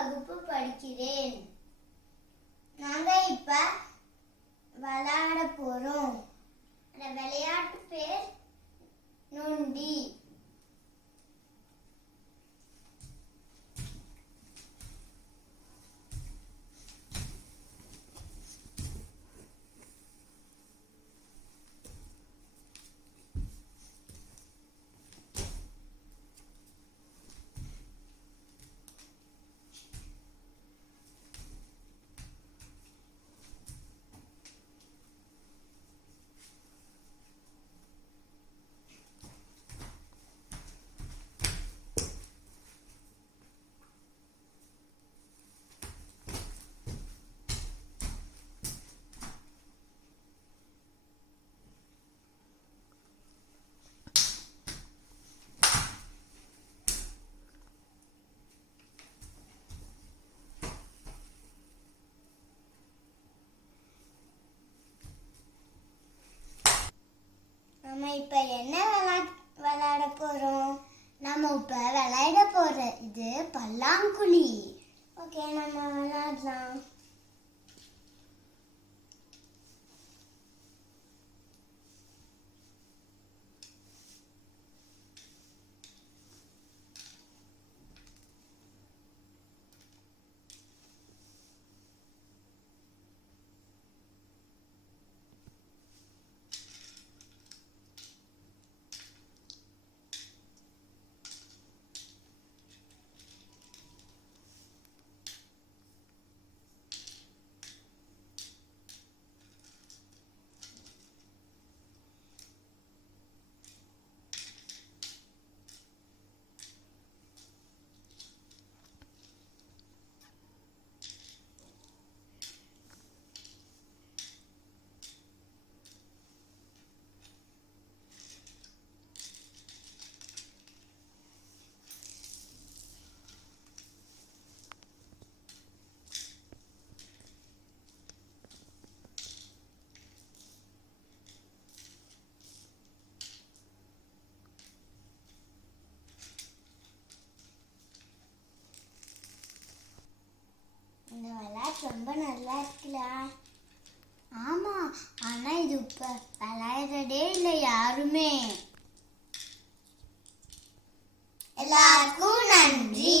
வகுப்பு படிக்கிறேன். நாங்க இப்ப விளையாட போறோம். அந்த விளையாட்டு பேர் நொண்டி. நம்ம இப்ப என்ன விளையாட போறோம்? நம்ம இப்ப விளையாட போற இது பல்லாங்குழி. ஓகே, நம்ம விளையாடலாம். இந்த விளையாட்டு ரொம்ப நல்லா இருக்குல்ல? ஆமா, ஆனா இது இப்ப விளையாடுறதே இல்லை யாருமே. எல்லாருக்கும் நன்றி.